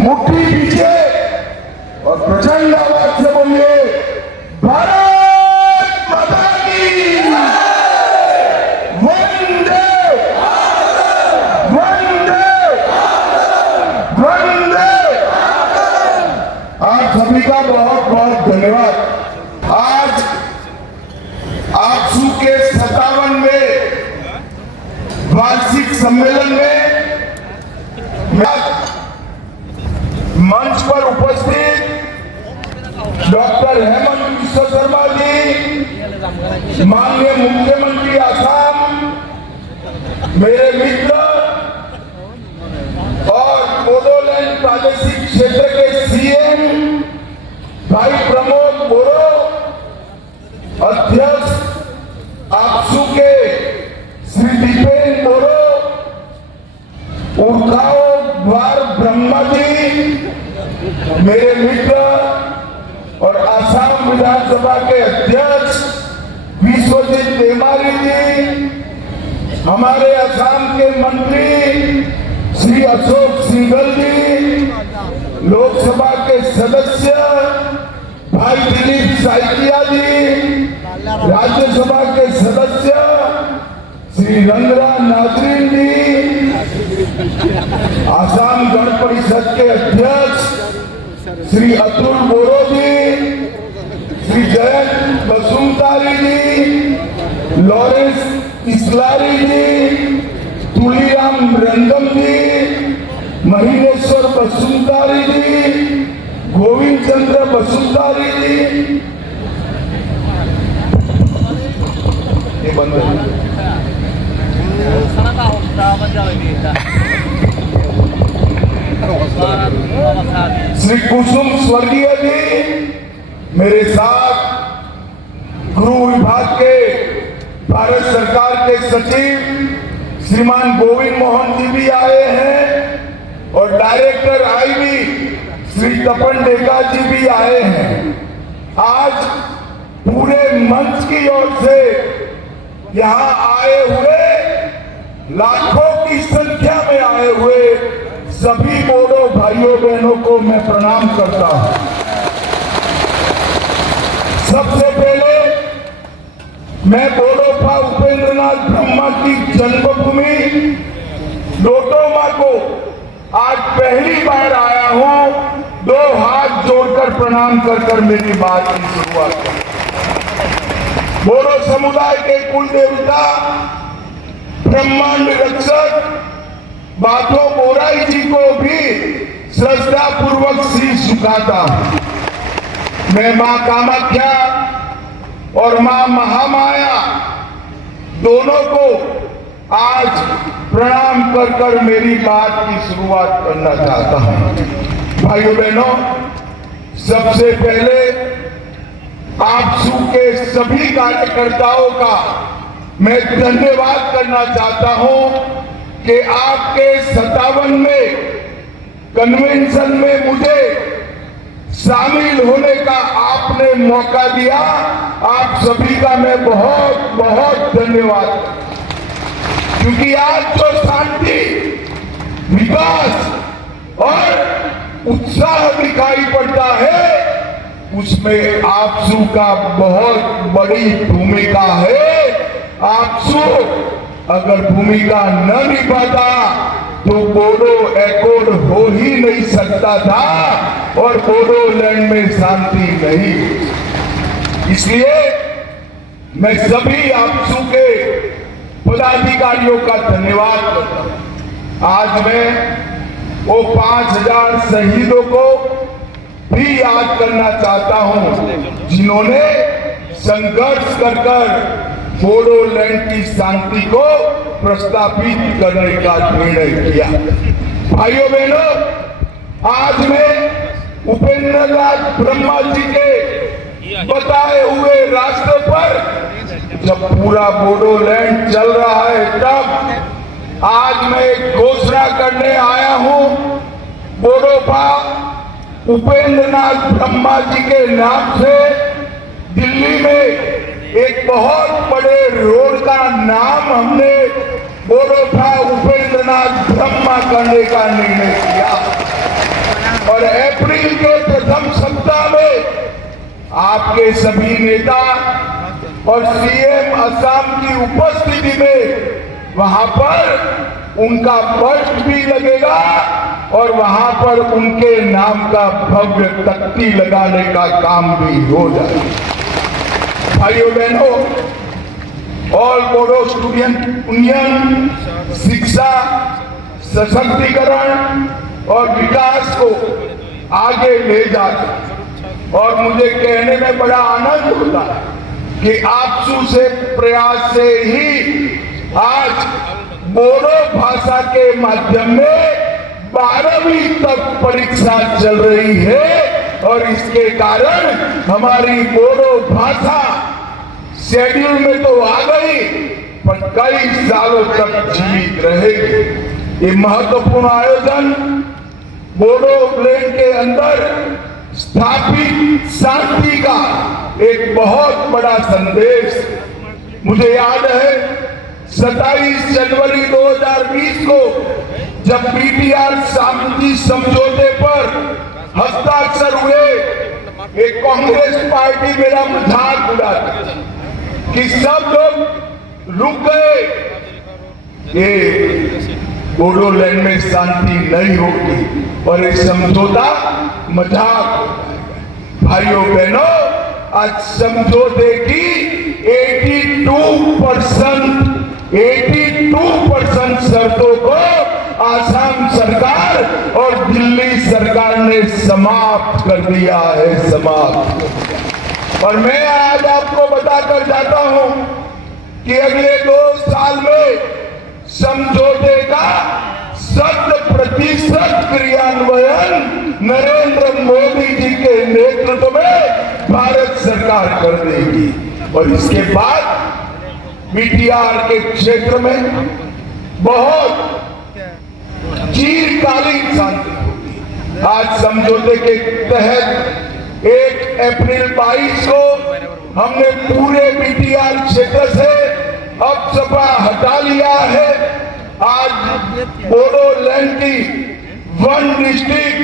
मुट्ठी पीछे और प्रचंड आवाज से बोलिए भारत माता की वंदे वंदे वंदे। आप सभी का बहुत बहुत धन्यवाद। आज आपसू के 57वें वार्षिक सम्मेलन में मंच पर उपस्थित डॉक्टर हेमंत बिश्व शर्मा जी, माननीय मुख्यमंत्री आसाम, मेरे मित्र और बोडोलैंड प्रादेशिक क्षेत्र के सीएम भाई प्रमोद बोरो, अध्यक्ष आपसू के श्री दीपेन बोरो, उर्खाओ द्वार ब्रह्मा जी, मेरे मित्र और आसाम विधानसभा के अध्यक्ष विश्वजीत देमारी जी, हमारे असम के मंत्री श्री अशोक सिंघल जी, लोकसभा के सदस्य भाई दिलीप साइकिया जी, राज्यसभा के सदस्य श्री रंगराज नाजरीन जी, आसाम गण परिषद के अध्यक्ष श्री अतुल बोरो जी, श्री जयंत बसुमतारी जी, लॉरेंस इस्लारी जी, तुलीराम रंगम जी, महीनेश्वर बसुमतारी जी, गोविंद चंद्र बसुमतारी जी, ये बंद श्री कुसुम स्वर्गीय जी, मेरे साथ गृह विभाग के भारत सरकार के सचिव श्रीमान गोविंद मोहन जी भी आए हैं और डायरेक्टर आईबी श्री तपन डेका जी भी आए हैं। आज पूरे मंच की ओर से यहाँ आए हुए लाखों की संख्या में आए हुए सभी बोडो भाइयों बहनों को मैं प्रणाम करता हूं। सबसे पहले मैं बोडोफा उपेंद्रनाथ ब्रह्मा की जन्मभूमि डोटोमा को आज पहली बार आया हूं। दो हाथ जोड़कर प्रणाम कर मेरी बात की शुरुआत कर। बोडो समुदाय के कुल देवता ब्रह्मांड रक्षक बाथो बोराई जी को भी श्रद्धा पूर्वक शीश झुकाता हूं। मैं मां कामाख्या और मां महामाया दोनों को आज प्रणाम कर मेरी बात की शुरुआत करना चाहता हूं। भाइयों बहनों, सबसे पहले आपसू के सभी कार्यकर्ताओं का मैं धन्यवाद करना चाहता हूं कि आपके 57वें कन्वेंशन में मुझे शामिल होने का आपने मौका दिया। आप सभी का मैं बहुत बहुत धन्यवाद, क्योंकि आज जो शांति, विकास और उत्साह दिखाई पड़ता है उसमें आपसू का बहुत बड़ी भूमिका है। आपसू अगर भूमिका न निभाता तो बोडो एकॉर्ड हो ही नहीं सकता था और बोडोलैंड में शांति नहीं। इसलिए मैं सभी आपसू के पदाधिकारियों का धन्यवाद करता हूं। आज मैं वो 5000 शहीदों को भी याद करना चाहता हूं जिन्होंने संघर्ष कर बोडोलैंड की शांति को प्रस्तावित करने का निर्णय किया। भाइयों बहनों, आज मैं उपेंद्रनाथ ब्रह्मा जी के बताए हुए रास्ते पर जब पूरा बोडोलैंड चल रहा है तब आज मैं एक घोषणा करने आया हूं। बोडोफा उपेंद्रनाथ ब्रह्मा जी के नाम से दिल्ली में एक बहुत बड़े रोड का नाम हमने बोडोफा उपेंद्रनाथ ब्रह्मा करने का निर्णय किया। और अप्रैल के प्रथम सप्ताह में आपके सभी नेता और सीएम असम की उपस्थिति में वहां पर उनका पोस्ट भी लगेगा और वहां पर उनके नाम का भव्य तख्ती लगाने का काम भी हो जाएगा। भाइयों बहनों, ऑल बोडो स्टूडेंट यूनियन शिक्षा, सशक्तिकरण और विकास को आगे ले जाकर, और मुझे कहने में बड़ा आनंद होता है कि आपसू से प्रयास से ही आज बोडो भाषा के माध्यम में 12वीं तक परीक्षा चल रही है और इसके कारण हमारी बोडो भाषा शेड्यूल में तो आ गई पर कई सालों तक जीवित रहेगी। ये महत्वपूर्ण आयोजन बोडोलैंड के अंदर स्थापित शांति का एक बहुत बड़ा संदेश। मुझे याद है 27 जनवरी 2020 को जब बीटीआर शांति समझौते पर हस्ताक्षर हुए, एक कांग्रेस पार्टी मेरा मजाक उड़ाती कि सब लोग रुक गए, ये बोडोलैंड में शांति नहीं होगी और एक समझौता मजाक। भाइयों बहनों, आज समझौते की 82% शर्तों को आसाम सरकार और दिल्ली सरकार ने समाप्त कर दिया है, समाप्त। और मैं आज आपको बताकर जाता हूं कि अगले 2 साल में समझौते का 100% क्रियान्वयन नरेंद्र मोदी जी के नेतृत्व में भारत सरकार कर देगी और इसके बाद बीटीआर के क्षेत्र में बहुत चिरकालीन शांति होगी। आज समझौते के तहत 1 अप्रैल 22 को हमने पूरे बीटीआर क्षेत्र से अब सपा हटा लिया है। आज बोडोलैंड की 1 डिस्ट्रिक्ट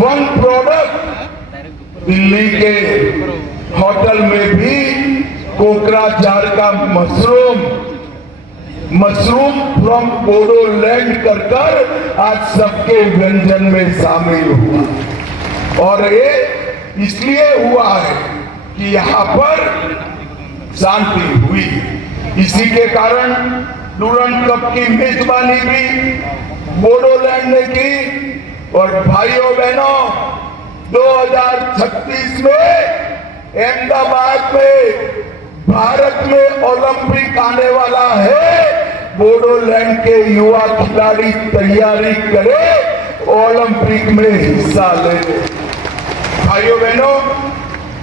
1 प्रोडक्ट, दिल्ली के होटल में भी कोकराझार का मशरूम फ्रॉम बोडोलैंड कर आज सबके व्यंजन में शामिल हुआ। और ये इसलिए हुआ है कि यहाँ पर शांति हुई। इसी के कारण डूरंड कप की मेजबानी भी बोडोलैंड ने की। और भाइयों बहनों, 2036 में अहमदाबाद में भारत में ओलंपिक आने वाला है। बोडोलैंड के युवा खिलाड़ी तैयारी करें ओलंपिक में हिस्सा लेने। भाइयों बहनों,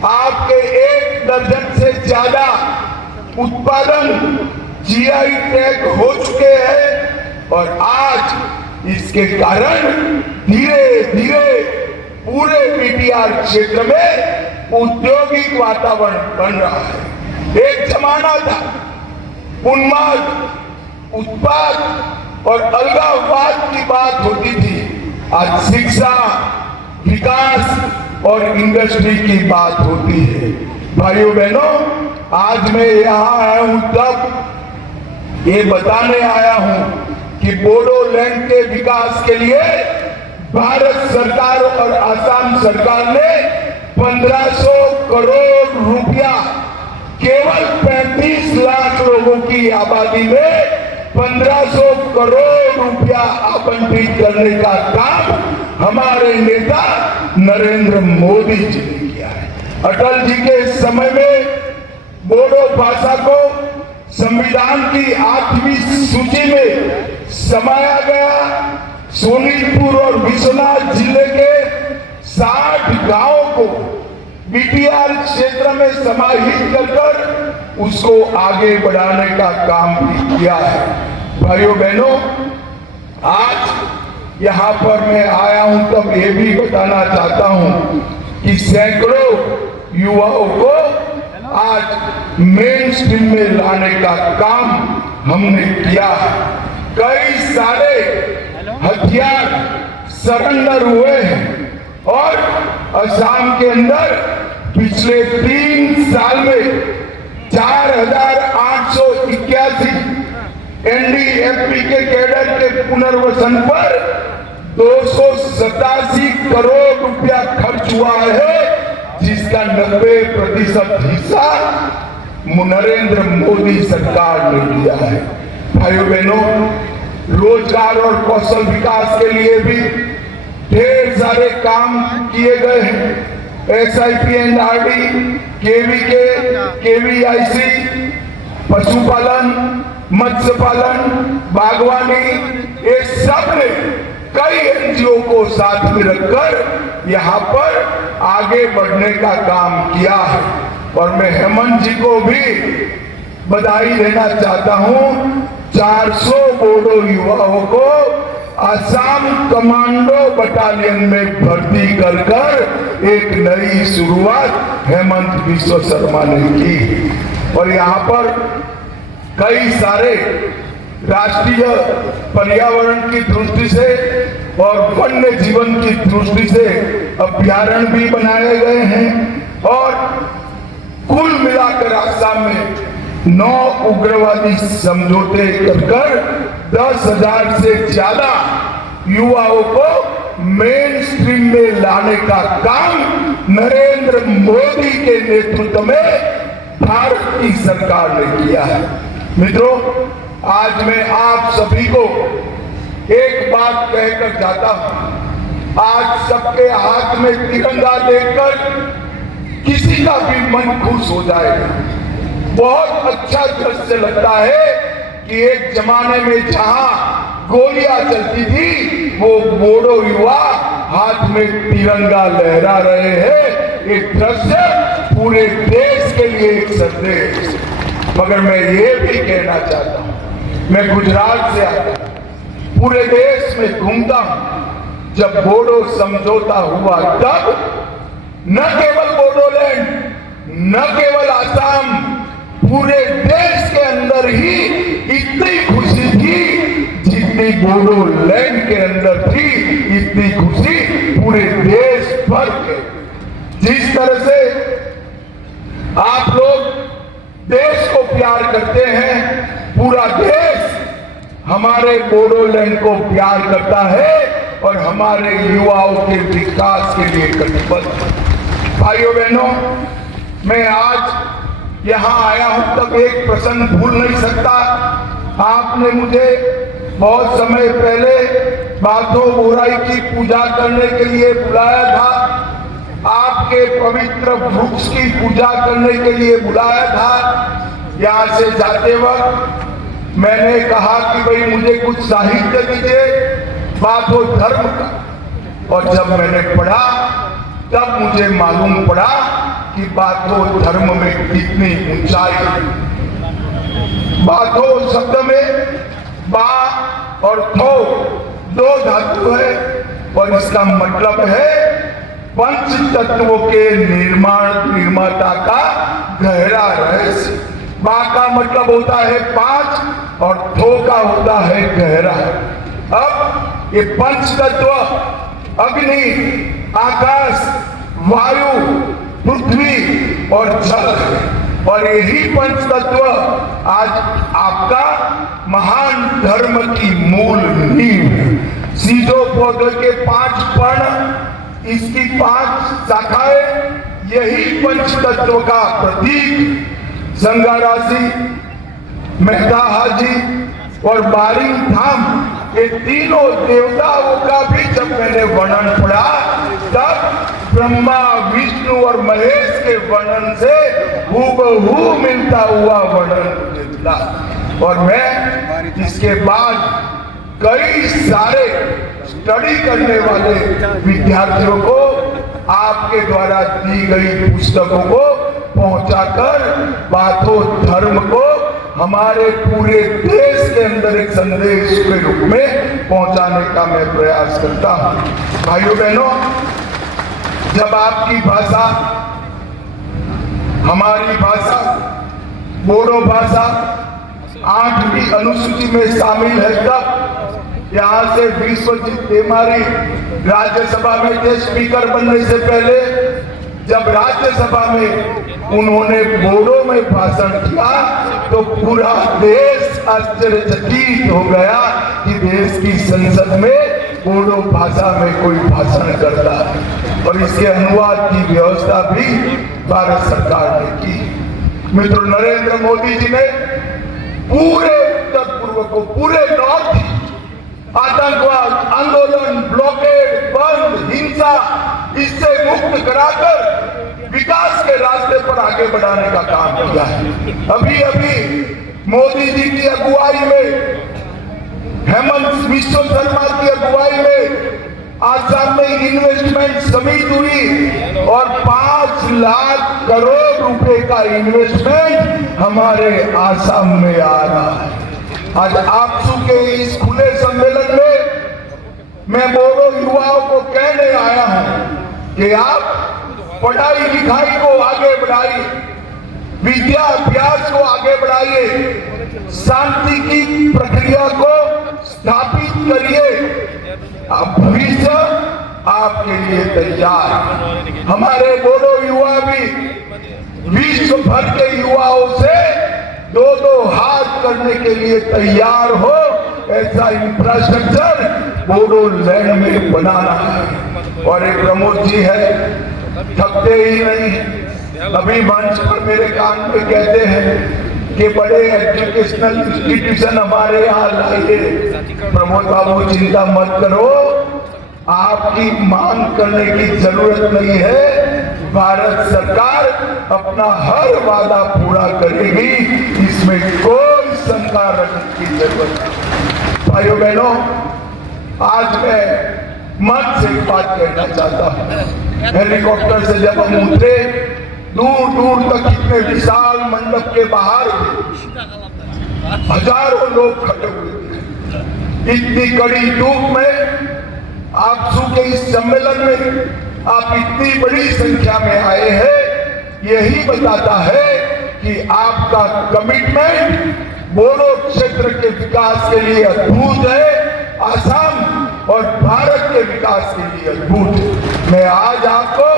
आपके 1 दर्जन से ज्यादा उत्पादन जीआई टैग हो चुके हैं और आज इसके कारण धीरे धीरे पूरे बीटीआर क्षेत्र में औद्योगिक वातावरण बन रहा है। एक जमाना था उन्माद, उत्पाद और अलगाववाद की बात होती थी। आज शिक्षा, विकास और इंडस्ट्री की बात होती है। भाइयों बहनों, आज मैं यहाँ आया हूँ तब ये बताने आया हूँ कि बोडोलैंड के विकास के लिए भारत सरकार और असम सरकार ने 1500 करोड़ रुपया केवल 35 लाख लोगों की आबादी में 1500 करोड़ रुपया आवंटित करने का काम हमारे नेता नरेंद्र मोदी जी ने किया है। अटल जी के समय में बोडो भाषा को संविधान की 8वीं सूची में समाया गया। सोनीतपुर और विश्वनाथ जिले के 60 गांवों को बीटीआर क्षेत्र में समाहित कर उसको आगे बढ़ाने का काम भी किया है। भाइयों बहनों, आज यहाँ पर मैं आया हूँ तब ये भी बताना चाहता हूँ कि सैकड़ों युवाओं को आज मेन स्ट्रीम में लाने का काम हमने किया। कई सारे हथियार सरेंडर हुए हैं और असम के अंदर पिछले 3 साल में 4,881 एनडीएफबी के कैडर के पुनर्वसन पर 287 करोड़ रुपया खर्च हुआ है, जिसका 90% हिस्सा नरेंद्र मोदी सरकार ने दिया है। भाइयों बहनों, रोजगार और कौशल विकास के लिए भी ढेर सारे काम किए गए हैं। SIP&RD, KVK, KVIC, पशुपालन, मत्स्य पालन, बागवानी, ये सब ने कई NGO को साथ में रखकर यहाँ पर आगे बढ़ने का काम किया है। और मैं हेमंत जी को भी बधाई देना चाहता हूँ। 400 बोडो युवाओं को असम कमांडो बटालियन में भर्ती कर एक नई शुरुआत हेमंत बिस्वा शर्मा ने की। और यहाँ पर कई सारे राष्ट्रीय पर्यावरण की दृष्टि से और वन्य जीवन की दृष्टि से अभ्यारण्य भी बनाए गए हैं। और कुल मिलाकर असम में 9 उग्रवादी समझौते कर 10,000 से ज्यादा युवाओं को मेन स्ट्रीम में लाने का काम नरेंद्र मोदी के नेतृत्व में भारत की सरकार ने किया है। मित्रों, आज मैं आप सभी को एक बात कहकर जाता हूं। आज सबके हाथ में तिरंगा देखकर किसी का भी मन खुश हो जाएगा। बहुत अच्छा दृश्य लगता है कि एक जमाने में जहां गोलियां चलती थी, वो बोडो युवा हाथ में तिरंगा लहरा रहे हैं। एक दृश्य पूरे देश के लिए एक संदेश। मगर मैं ये भी कहना चाहता हूं, मैं गुजरात से आता हूं, पूरे देश में घूमता हूं। जब बोडो समझौता हुआ तब न केवल बोडोलैंड, न केवल असम, पूरे देश के अंदर ही इतनी खुशी थी जितनी बोडोलैंड के अंदर थी, इतनी खुशी पूरे देश भर के। जिस तरह से आप लोग देश को प्यार करते हैं, पूरा देश हमारे बोडोलैंड को प्यार करता है और हमारे युवाओं के विकास के लिए कटिबद्ध। भाइयों बहनों, मैं आज यहाँ आया हूं तब एक प्रसंग भूल नहीं सकता। आपने मुझे बहुत समय पहले बाथो बोराई की पूजा करने के लिए बुलाया था। आपके पवित्र वृक्ष की पूजा करने के लिए बुलाया था। यहाँ से जाते वक्त मैंने कहा कि भाई मुझे कुछ साहित्य दीजिए बाथो धर्म का। और जब मैंने पढ़ा तब मुझे मालूम पड़ा कि बाथो धर्म में कितनी ऊंचाई है। बाथो शब्द में बा और थो 2 धातु है और इसका मतलब है पंच तत्वों के निर्माता का गहरा रहस्य। बा का मतलब होता है 5 और थो का होता है गहरा। अब ये पंच तत्व अग्नि, आकाश, वायु, पृथ्वी और जल, और यही पंच तत्व आज आपका महान धर्म की मूल नींव है। सीधो पौधे के 5 पर्ण, इसकी 5 शाखाएं, यही पंच तत्व का प्रतीक। संगारासी, मेहता हाजी और बारिंग धाम, ये तीनों देवताओं का भी जब मैंने वर्णन पढ़ा तब ब्रह्मा, विष्णु और महेश के वर्णन से हूबहू मिलता हुआ वर्णन मुझे मिला। और मैं इसके बाद कई सारे स्टडी करने वाले विद्यार्थियों को आपके द्वारा दी गई पुस्तकों को पहुंचाकर बाथो धर्म को हमारे पूरे देश के अंदर एक संदेश के रूप में पहुंचाने का मैं प्रयास करता हूं। भाइयों बहनों, जब आपकी भाषा, हमारी भाषा, बोडो भाषा 8वीं अनुसूची में शामिल है, तब यहाँ से विश्वजीत देमारी राज्यसभा में थे स्पीकर बनने से पहले। जब राज्यसभा में उन्होंने बोडो में भाषण किया तो पूरा देश आश्चर्यचकित हो गया कि देश की संसद में बोडो भाषा में कोई भाषण करता है, और इसके अनुवाद की व्यवस्था भी भारत सरकार ने की। मित्रों, नरेंद्र मोदी जी ने पूरे उत्तर पूर्व को, पूरे नॉर्थ आतंकवाद, आंदोलन, ब्लॉकेड, बंद, हिंसा, इससे मुक्त कराकर विकास के रास्ते पर आगे बढ़ाने का काम किया है। अभी अभी मोदी जी की अगुवाई में, हेमंत बिश्व शर्मा की अगुवाई में आसाम में इन्वेस्टमेंट समिट हुई और 5 लाख करोड़ रुपए का इन्वेस्टमेंट हमारे आसाम में आ रहा है। आज आपसू के इस खुले सम्मेलन में मैं बोडो युवाओं को कहने आया हूं कि आप पढ़ाई लिखाई को आगे बढ़ाइए, विद्या अभ्यास को आगे बढ़ाइए, शांति की प्रक्रिया को स्थापित करिए। भविष्य आपके लिए तैयार। हमारे बोडो युवा भी विश्व भर के युवाओं से 2-2 हाथ करने के लिए तैयार हो, ऐसा इंफ्रास्ट्रक्चर बोडोलैंड में बनाना है। और एक प्रमोद जी है, थकते ही नहीं। अभी मंच पर मेरे कान में कहते हैं कि बड़े एजुकेशनल इंस्टीट्यूशन हमारे यहाँ लाइए। प्रमोद बाबू, चिंता मत करो, आपकी मांग करने की जरूरत नहीं है। भारत सरकार अपना हर वादा पूरा करेगी, इसमें कोई शंका रखने की जरूरत नहीं। भाइयों बहनों, आज मैं मन से एक बात कहना चाहता हूँ। हेलीकॉप्टर से जब हम उतरे, दूर दूर तक इतने विशाल मंडप के बाहर हजारों लोग खड़े हुए थे। इतनी कड़ी धूप में आपसू के इस सम्मेलन में आप इतनी बड़ी संख्या में आए हैं, यही बताता है कि आपका कमिटमेंट बोडो क्षेत्र के विकास के लिए अद्भुत है, आसाम और भारत के विकास के लिए अद्भुत है। मैं आज आपको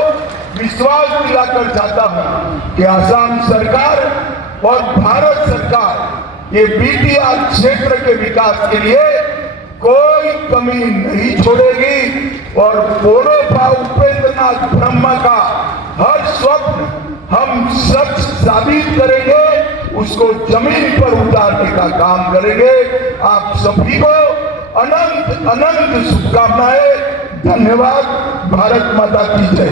विश्वास दिलाकर चाहता हूं कि आसाम सरकार और भारत सरकार ये बीटीआर क्षेत्र के विकास के लिए कोई कमी नहीं छोड़ेगी, और बोडोफा उपेंद्रनाथ ब्रह्मा का हर स्वप्न हम सच साबित करेंगे, उसको जमीन पर उतारने का काम करेंगे। आप सभी को अनंत अनंत शुभकामनाएं। धन्यवाद। भारत माता की जय।